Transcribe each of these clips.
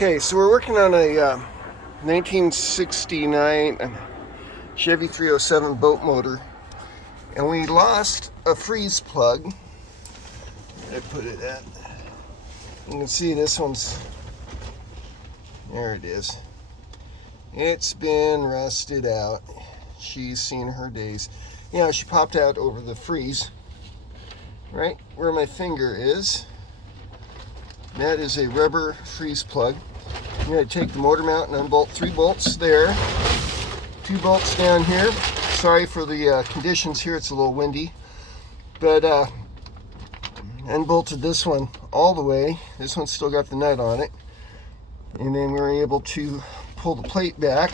Okay, so we're working on a 1969 Chevy 307 boat motor, and we lost a freeze plug. Where did I put it at? You can see this one's, there it is. It's been rusted out. She's seen her days. Yeah, she popped out over the freeze, right where my finger is. That is a rubber freeze plug. I'm going to take the motor mount and unbolt 3 bolts there, 2 bolts down here. Sorry for the conditions here, it's a little windy, but unbolted this one all the way. This one's still got the nut on it, and then we were able to pull the plate back.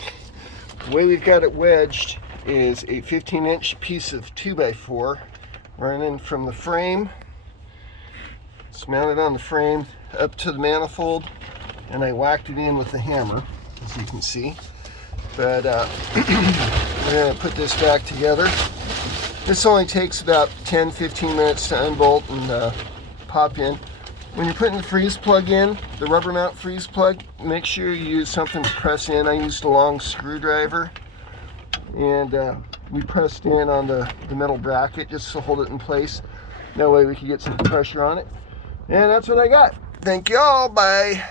The way we've got it wedged is a 15-inch piece of 2x4 running from the frame. It's mounted on the frame up to the manifold, and I whacked it in with the hammer, as you can see. But we're going to put this back together. This only takes about 10-15 minutes to unbolt and pop in. When you're putting the freeze plug in, the rubber mount freeze plug, make sure you use something to press in. I used a long screwdriver, and we pressed in on the metal bracket just to hold it in place. That way we can get some pressure on it. And that's what I got. Thank you all. Bye.